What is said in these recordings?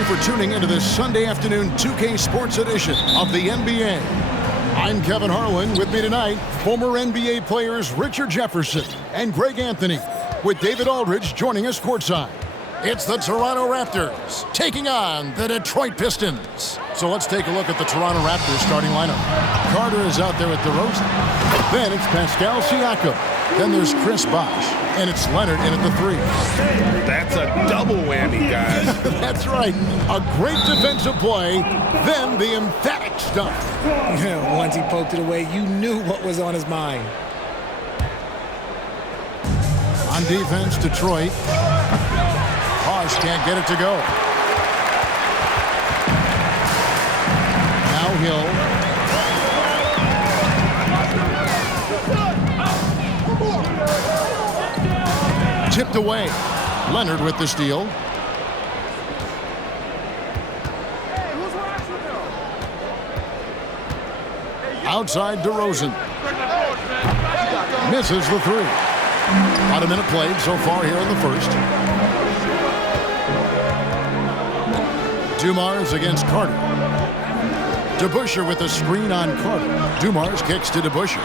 you for tuning into this Sunday afternoon 2K Sports edition of the NBA. I'm Kevin Harlan. With me tonight, former NBA players Richard Jefferson and Greg Anthony, with David Aldridge joining us courtside. It's the Toronto Raptors taking on the Detroit Pistons. So let's take a look at the Toronto Raptors starting lineup. Carter is out there with DeRozan. Then it's Pascal Siakam. Then there's Chris Bosh. And it's Leonard in at the 3. That's a double whammy, guys. That's right. A great defensive play, then the emphatic stuff. Once he poked it away, you knew what was on his mind. On defense, Detroit. Bosh can't get it to go. Now Hill. Tipped away. Leonard with the steal. Outside DeRozan. Misses the 3. About a minute played so far here in the first. Dumars against Carter. DeBusschere with a screen on Carter. Dumars kicks to DeBusschere.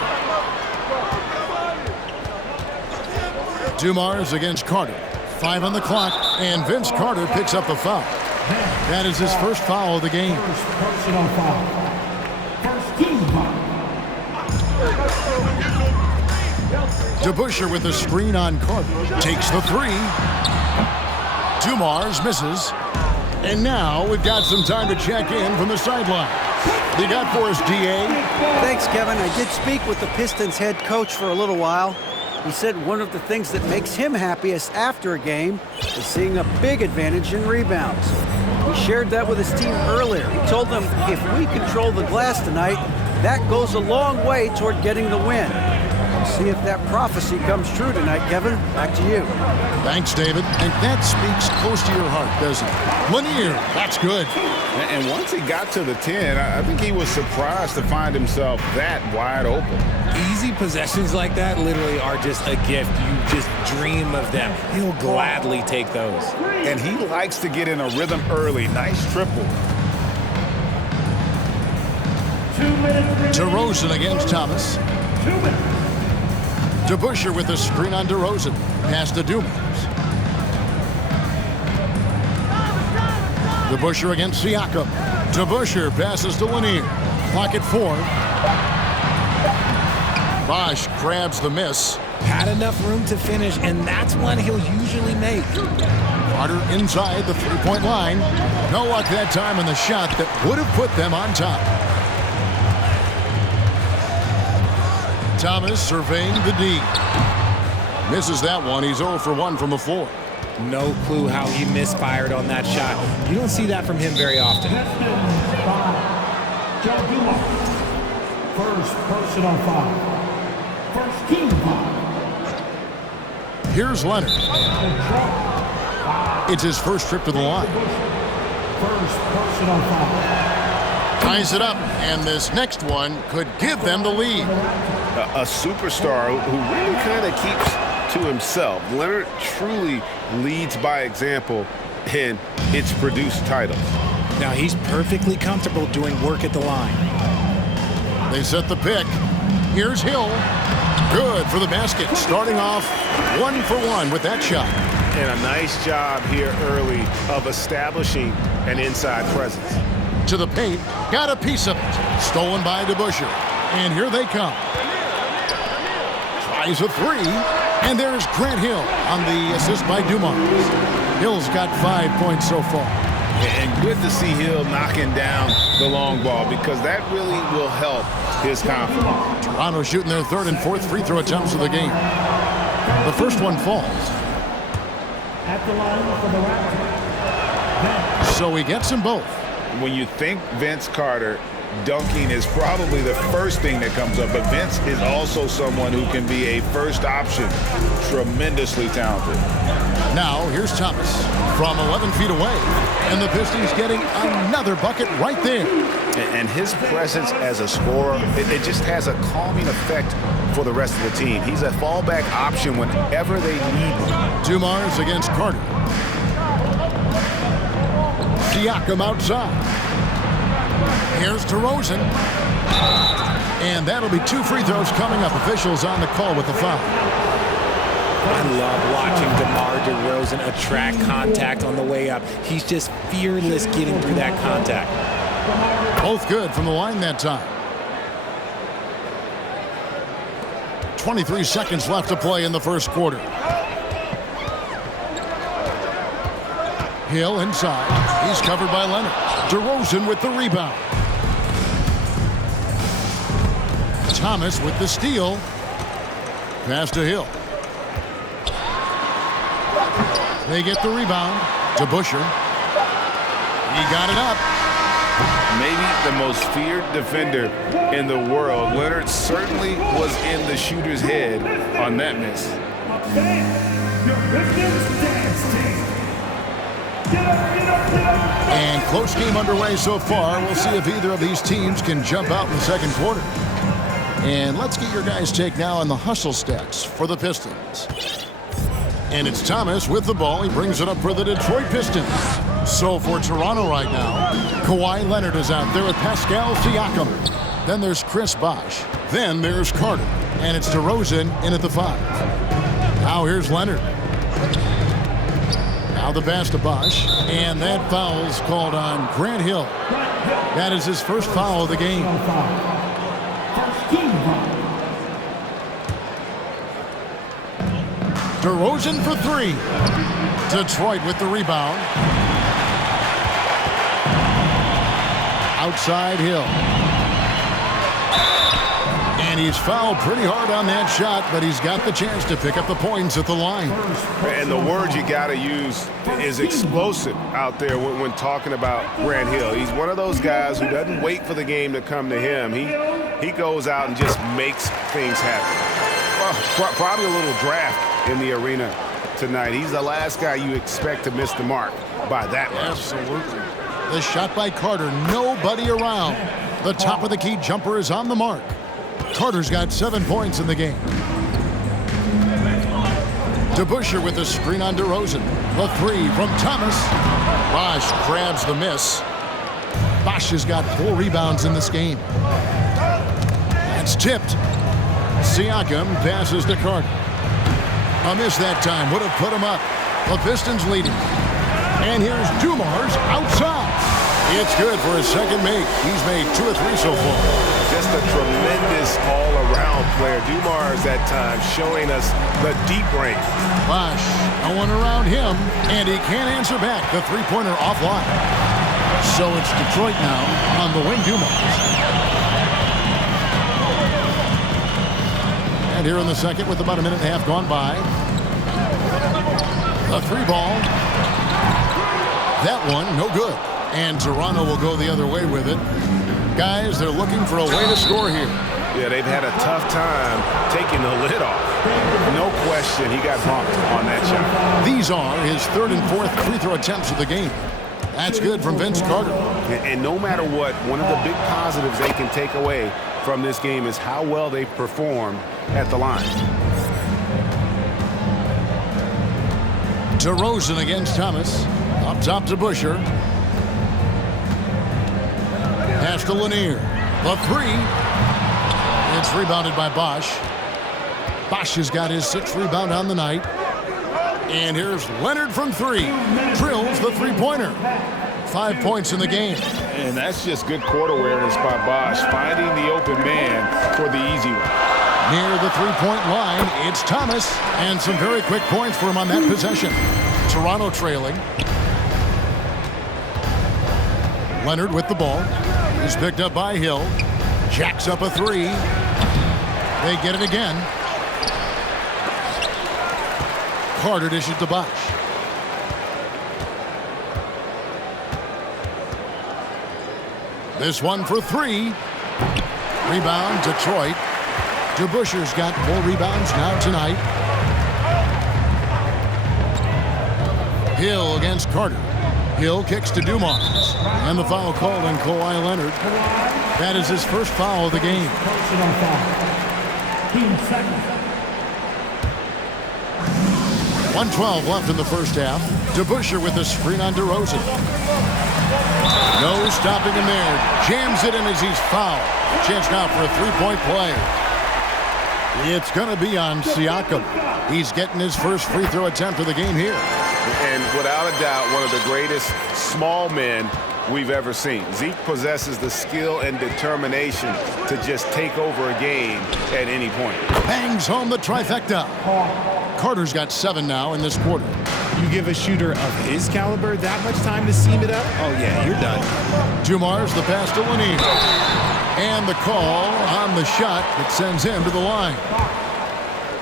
Dumars against Carter. 5 on the clock, and Vince Carter picks up the foul. That is his first foul of the game. First personal foul. First team foul. DeBusschere with a screen on Carter. Takes the 3. Dumars misses. And now we've got some time to check in from the sideline. You got for us, D.A.? Thanks, Kevin. I did speak with the Pistons head coach for a little while. He said one of the things that makes him happiest after a game is seeing a big advantage in rebounds. He shared that with his team earlier. He told them if we control the glass tonight, that goes a long way toward getting the win. We'll see if that prophecy comes true tonight, Kevin. Back to you. Thanks, David. And that speaks close to your heart, doesn't it? Lanier, that's good. And once he got to the 10, I think he was surprised to find himself that wide open. Easy possessions like that literally are just a gift. You just dream of them. He'll gladly take those. And he likes to get in a rhythm early. Nice triple. 2 minutes. DeRozan against Thomas. 2 minutes. DeBusschere with a screen on DeRozan. Pass to Dumars. DeBusschere against Siakam. DeBusschere passes to Lanier. Clock at 4. Bosh grabs the miss. Had enough room to finish, and that's one he'll usually make. Carter inside the three-point line. No luck that time on the shot that would have put them on top. Thomas surveying the D. Misses that one. He's 0 for 1 from the floor. No clue how he misfired on that shot. You don't see that from him very often. First personal foul. First team foul. Here's Leonard. It's his first trip to the line. First personal foul. Ties it up, and this next one could give them the lead. A superstar who really kind of keeps to himself. Leonard truly leads by example, and it's produced titles. Now he's perfectly comfortable doing work at the line. They set the pick. Here's Hill. Good for the basket. Starting off 1 for 1 with that shot. And a nice job here early of establishing an inside presence. To the paint. Got a piece of it. Stolen by DeBusschere. And here they come. Tries a 3. And there's Grant Hill on the assist by Dumars. Hill's got 5 points so far. And good to see Hill knocking down the long ball because that really will help his confidence. Toronto shooting their 3rd and 4th free throw attempts of the game. The first one falls. At the line for the Raptors. So he gets them both. When you think Vince Carter, dunking is probably the first thing that comes up, but Vince is also someone who can be a first option. Tremendously talented. Now here's Thomas from 11 feet away, and the Pistons getting another bucket right there. And his presence as a scorer, it just has a calming effect for the rest of the team. He's a fallback option whenever they need one. Dumars against Carter. Siakam outside. Here's DeRozan. And that'll be 2 free throws coming up. Officials on the call with the foul. I love watching DeMar DeRozan attract contact on the way up. He's just fearless getting through that contact. Both good from the line that time. 23 seconds left to play in the first quarter. Hill inside. He's covered by Leonard. DeRozan with the rebound. Thomas with the steal. Pass to Hill. They get the rebound to Busher. He got it up. Maybe the most feared defender in the world. Leonard certainly was in the shooter's head on that miss. And close game underway so far. We'll see if either of these teams can jump out in the second quarter. And let's get your guys' take now on the hustle stats for the Pistons. And it's Thomas with the ball. He brings it up for the Detroit Pistons. So for Toronto right now, Kawhi Leonard is out there with Pascal Siakam. Then there's Chris Bosh. Then there's Carter. And it's DeRozan in at the 5. Now here's Leonard. Now the pass to Bosh. And that foul's called on Grant Hill. That is his first foul of the game. DeRozan for 3. Detroit with the rebound. Outside Hill. And he's fouled pretty hard on that shot, but he's got the chance to pick up the points at the line. And the word you got to use is explosive out there when talking about Grant Hill. He's one of those guys who doesn't wait for the game to come to him. He goes out and just makes things happen. Well, probably a little draft in the arena tonight. He's the last guy you expect to miss the mark by that much. Absolutely. The shot by Carter, nobody around. The top of the key jumper is on the mark. Carter's got 7 points in the game. DeBusschere with the screen on DeRozan. The 3 from Thomas. Bosh grabs the miss. Bosh has got 4 rebounds in this game. That's tipped. Siakam passes to Carter. A miss that time would have put him up. The Pistons leading. And here's Dumars outside. It's good for his second make. He's made 2 or 3 so far. Just a tremendous all-around player. Dumars that time showing us the deep range. Bosh, no one around him, and he can't answer back. The three-pointer offline. So it's Detroit now on the wing. Dumars. And here in the second with about a minute and a half gone by. The 3 ball. That one, no good. And Toronto will go the other way with it. Guys, they're looking for a way to score here. Yeah, they've had a tough time taking the lid off. No question, he got bumped on that shot. These are his 3rd and 4th free throw attempts of the game. That's good from Vince Carter. And no matter what, one of the big positives they can take away from this game is how well they performed at the line. DeRozan against Thomas. Up top to Busher. Pass to Lanier. The 3. It's rebounded by Bosh. Bosh has got his 6th rebound on the night. And here's Leonard from 3. Drills the three-pointer. 5 points in the game. And that's just good court awareness by Bosh, finding the open man for the easy one. Near the three-point line, it's Thomas. And some very quick points for him on that possession. Toronto trailing. Leonard with the ball. He's picked up by Hill. Jacks up a 3. They get it again. Carter dishes to Bosh. This one for 3. Rebound, Detroit. DeBusschere's got 4 rebounds now tonight. Hill against Carter. Hill kicks to Dumars. And the foul called on Kawhi Leonard. That is his first foul of the game. Personal foul. Team second. 1:12 left in the first half. DeBusschere with the screen on DeRozan. stopping him there. Jams it in as he's fouled. Chance now for a three-point play. It's going to be on Siakam. He's getting his first free throw attempt of the game here. And without a doubt, one of the greatest small men we've ever seen. Zeke possesses the skill and determination to just take over a game at any point. Bangs home the trifecta. Carter's got 7 now in this quarter. You give a shooter of his caliber that much time to seam it up? Oh, yeah, you're done. Dumars the pass to Lanier. And the call on the shot that sends him to the line.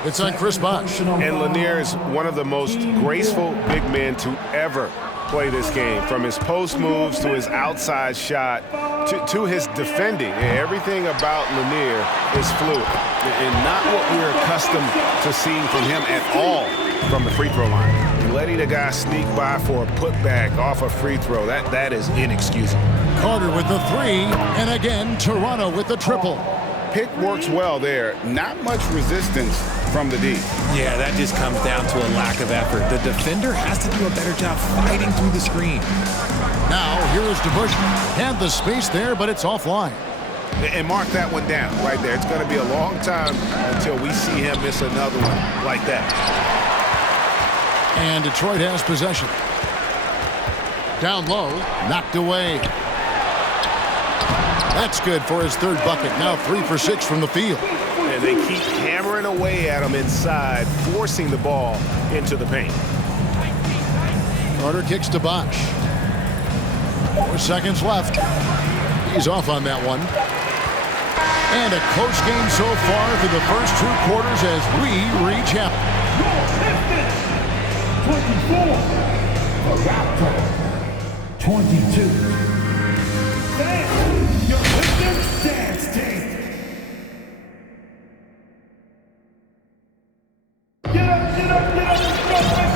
It's on Chris Bosh. And Lanier is one of the most graceful big men to ever play this game. From his post moves to his outside shot to his defending. Everything about Lanier is fluid. And not what we're accustomed to seeing from him at all from the free throw line. Letting a guy sneak by for a putback off a free throw, that is inexcusable. Carter with the 3, and again Toronto with the triple. Pick works well there. Not much resistance from the D. Yeah, that just comes down to a lack of effort. The defender has to do a better job fighting through the screen. Now here is DeBush. Had the space there, but it's offline. And mark that one down right there. It's going to be a long time until we see him miss another one like that. And Detroit has possession. Down low, knocked away. That's good for his 3rd bucket. Now 3 for 6 from the field. And they keep hammering away at him inside, forcing the ball into the paint. Carter kicks to Bosh. 4 seconds left. He's off on that one. And a close game so far through the first 2 quarters as we reach half. 24. The Raptors. 22. Your dance team.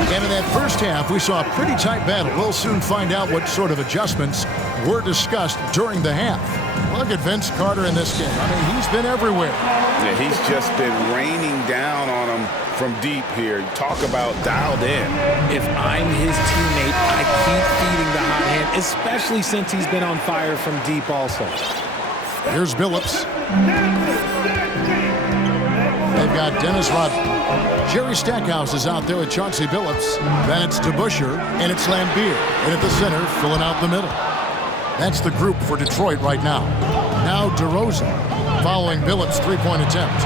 And in that first half, we saw a pretty tight battle. We'll soon find out what sort of adjustments were discussed during the half. Look at Vince Carter in this game. I mean, he's been everywhere. Yeah, he's just been raining down on him from deep here. Talk about dialed in. If I'm his teammate, I keep feeding the hot hand, especially since he's been on fire from deep also. Here's Billups. They've got Dennis Rodman. Jerry Stackhouse is out there with Chauncey Billups. Then it's DeBusschere, and it's Lambier. And at the center, filling out the middle. That's the group for Detroit right now. Now DeRozan, following Billups' 3-point attempt.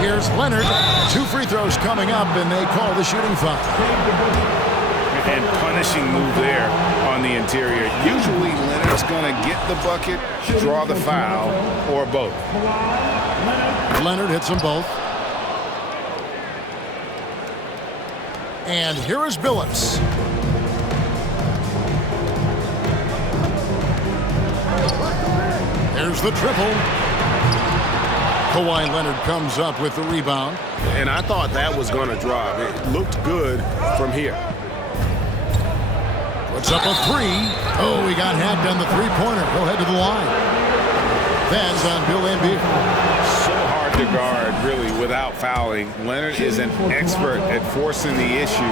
Here's Leonard. 2 free throws coming up, and they call the shooting foul. And punishing move there on the interior. Usually Leonard's going to get the bucket, draw the foul, or both. Leonard hits them both. And here is Billups. There's the triple. Kawhi Leonard comes up with the rebound. And I thought that was going to drop. It looked good from here. Puts up a 3. Oh, he got hacked on the 3-pointer. He'll head to the line. That's on Bill Lambier. So hard to guard, really, without fouling. Leonard is an expert at forcing the issue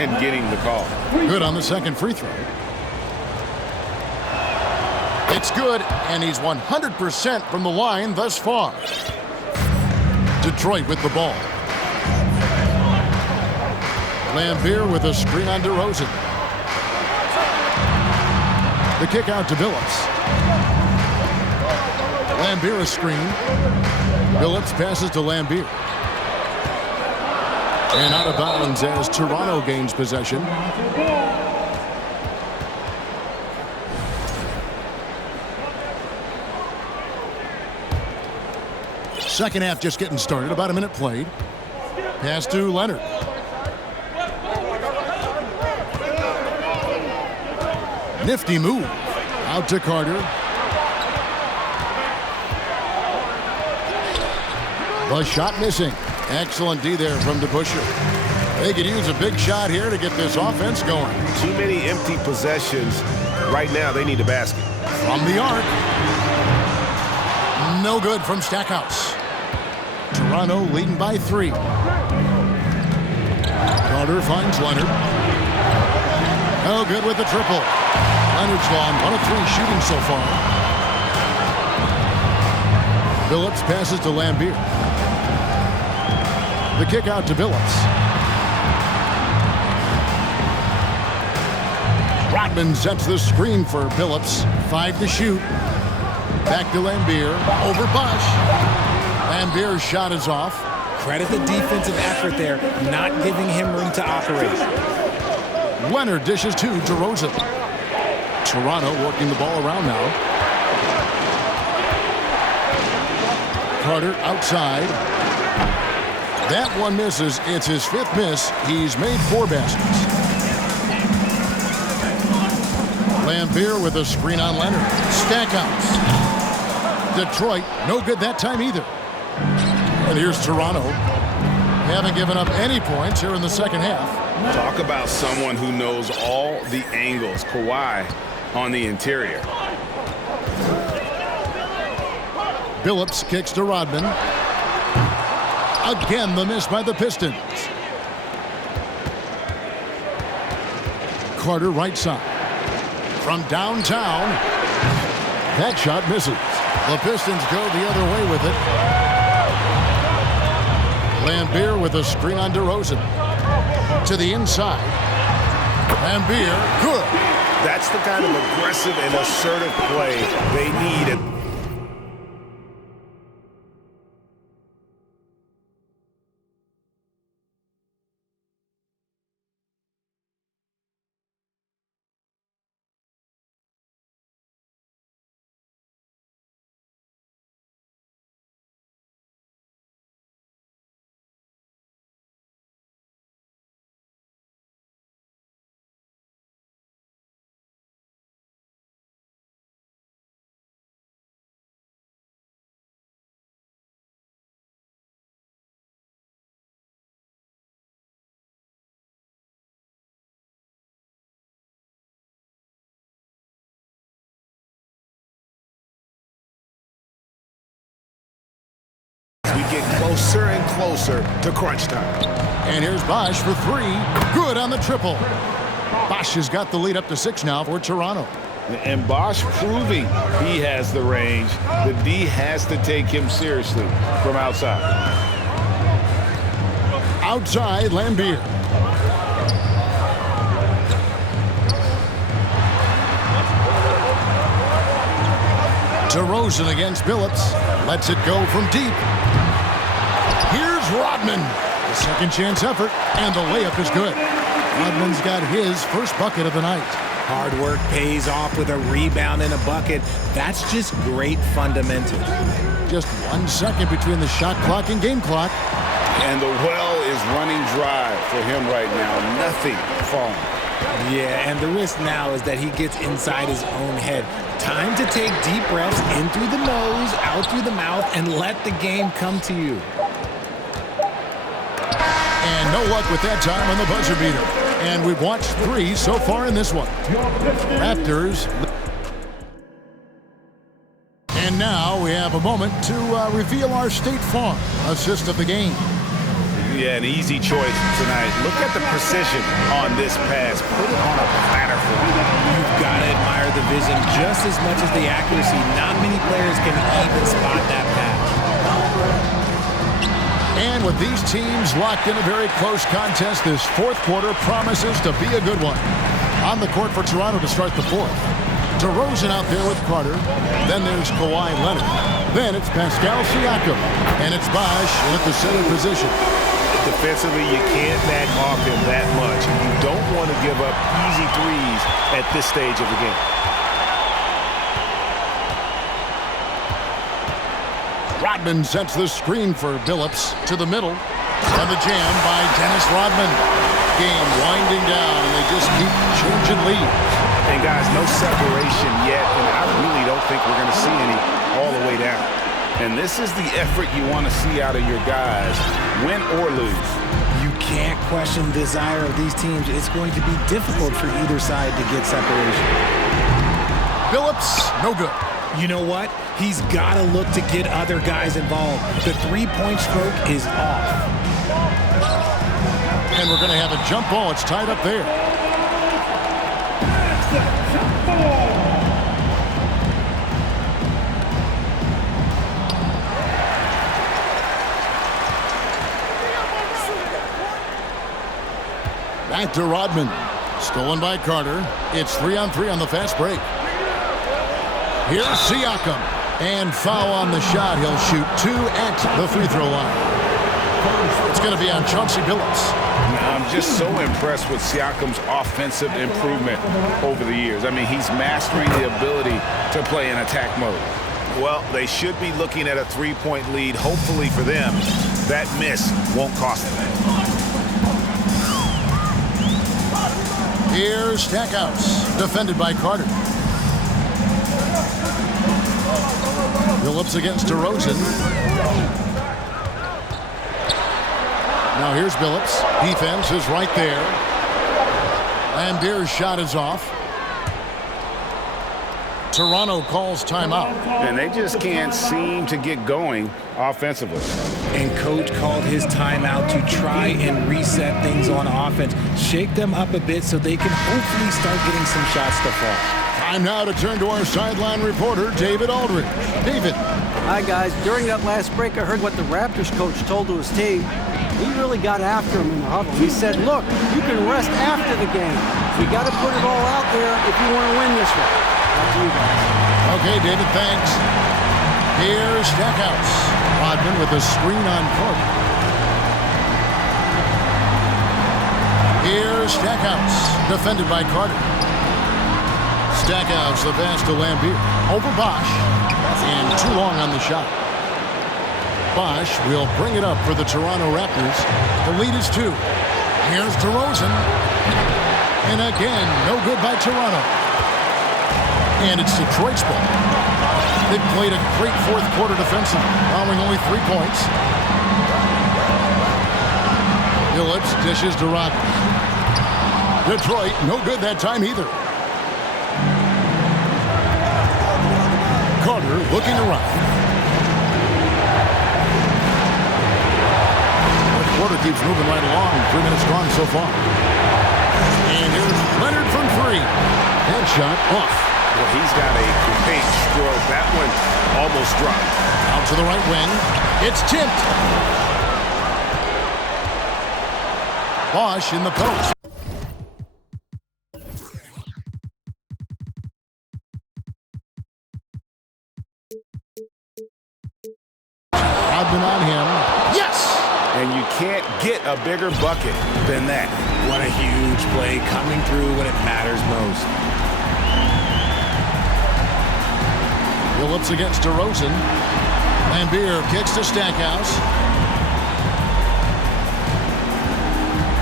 and getting the call. Good on the second free throw. It's good, and he's 100% from the line thus far. Detroit with the ball. Lambier with a screen on DeRozan. The kick out to Billups. Lambier a screen. Billups passes to Lambier. And out of bounds as Toronto gains possession. Second half just getting started. About a minute played. Pass to Leonard. Nifty move. Out to Carter. The shot missing. Excellent D there from DeBusschere. They could use a big shot here to get this offense going. Too many empty possessions. Right now, they need a basket. From the arc. No good from Stackhouse. Toronto leading by 3. Carter finds Leonard. No good with the triple. Leonard's gone 1 of 3 shooting so far. Billups passes to Lambier. The kick out to Billups. Rodman sets the screen for Billups. 5 to shoot. Back to Lambier. Over Bosch. Lambier's shot is off. Credit the defensive effort there, not giving him room to operate. Leonard dishes to DeRozan. Toronto working the ball around now. Carter outside. That one misses. It's his 5th miss. He's made 4 baskets. Lambier with a screen on Leonard. Stackouts. Detroit, no good that time either. And here's Toronto. They haven't given up any points here in the second half. Talk about someone who knows all the angles. Kawhi on the interior. Billups kicks to Rodman. Again, the miss by the Pistons. Carter right side. From downtown. That shot misses. The Pistons go the other way with it. Lambier with a screen on DeRozan. To the inside. Lambier, good. That's the kind of aggressive and assertive play they need. We get closer and closer to crunch time. And here's Bosch for 3. Good on the triple. Bosch has got the lead up to 6 now for Toronto. And Bosch proving he has the range. The D has to take him seriously from outside. Outside, Lambier. DeRozan against Billups. Lets it go from deep. Here's Rodman. The second chance effort, and the layup is good. Rodman's got his first bucket of the night. Hard work pays off with a rebound and a bucket. That's just great fundamentals. Just 1 second between the shot clock and game clock. And the well is running dry for him right now. Nothing falling. Yeah, and the risk now is that he gets inside his own head. Time to take deep breaths in through the nose, out through the mouth, and let the game come to you. And no luck with that time on the buzzer beater. And we've watched 3 so far in this one. Raptors. And now we have a moment to reveal our State Farm assist of the game. Yeah, an easy choice tonight. Look at the precision on this pass. Put it on a platter for him. You've got to admire the vision just as much as the accuracy. Not many players can even spot that pass. And with these teams locked in a very close contest, this 4th quarter promises to be a good one. On the court for Toronto to start the 4th. DeRozan out there with Carter. Then there's Kawhi Leonard. Then it's Pascal Siakam. And it's Bosch in at the center position. Defensively, you can't back off him that much. You don't want to give up easy threes at this stage of the game. Rodman sets the screen for Billups to the middle. And the jam by Dennis Rodman. Game winding down, and they just keep changing leads. And guys, no separation yet, and I really don't think we're going to see any all the way down. And this is the effort you want to see out of your guys, win or lose. You can't question the desire of these teams. It's going to be difficult for either side to get separation. Billups, no good. You know what? He's got to look to get other guys involved. The three-point stroke is off. And we're going to have a jump ball. It's tied up there. Back to Rodman. Stolen by Carter. It's 3-on-3 on the fast break. Here's Siakam. And foul on the shot. He'll shoot 2 at the free throw line. It's going to be on Chauncey Billups. I'm just so impressed with Siakam's offensive improvement over the years. I mean, he's mastering the ability to play in attack mode. Well, they should be looking at a 3-point lead. Hopefully for them, that miss won't cost them. Here's Stackhouse, defended by Carter. Billups against DeRozan. Now here's Billups. Defense is right there. Lambier's shot is off. Toronto calls timeout. And they just can't seem to get going offensively. And coach called his timeout to try and reset things on offense. Shake them up a bit so they can hopefully start getting some shots to fall. Time now to turn to our sideline reporter, David Aldridge. David. Hi, guys. During that last break, I heard what the Raptors coach told to his team. He really got after him in the huddle. He said, look, you can rest after the game. You got to put it all out there if you want to win this one. Back to you guys. Okay, David, thanks. Here's Stackhouse. Rodman with a screen on Carter. Here's Stackhouse, defended by Carter. Stackhouse, the pass to Lambier. Over Bosch, and too long on the shot. Bosch will bring it up for the Toronto Raptors. The lead is 2. Here's DeRozan. And again, no good by Toronto. And it's Detroit's ball. They've played a great fourth quarter defensively, allowing only 3 points. Billups dishes to Rodman. Detroit, no good that time either. Carter looking around. The quarter keeps moving right along. 3 minutes gone so far. And here's Leonard from 3. Headshot off. Well, he's got a great stroke. That one almost dropped. Out to the right wing. It's tipped. Bosch in the post. Rodman on him. Yes! And you can't get a bigger bucket than that. What a huge play coming through when it matters most. Billups against DeRozan. Lambier kicks to Stackhouse.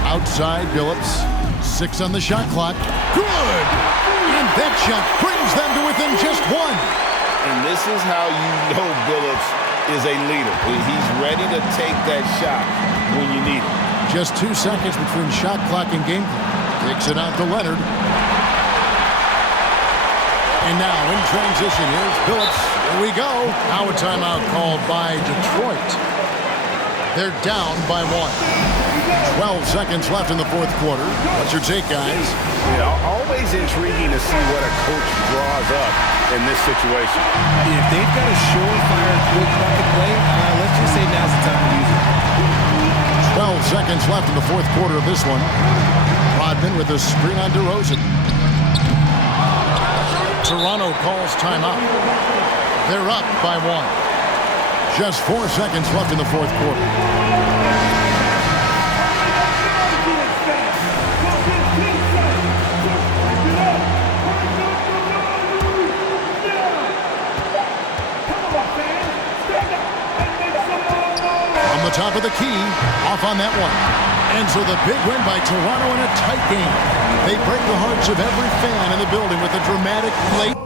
Outside Billups. 6 on the shot clock. Good! And that shot brings them to within just 1. And this is how you know Billups is a leader. He's ready to take that shot when you need it. Just 2 seconds between shot clock and game clock. Kicks it out to Leonard. And now in transition, here's Billups. Here we go. Now a timeout called by Detroit. They're down by 1. 12 seconds left in the fourth quarter. What's your take, guys? Yeah, always intriguing to see what a coach draws up in this situation. If they've got a surefire quick bucket play, let's just say now's the time to use it. 12 seconds left in the fourth quarter of this one. Rodman with a screen on DeRozan. Toronto calls timeout. They're up by 1. Just 4 seconds left in the fourth quarter. On the top of the key, off on that one. And so the big win by Toronto in a tight game. They break the hearts of every fan in the building with a dramatic late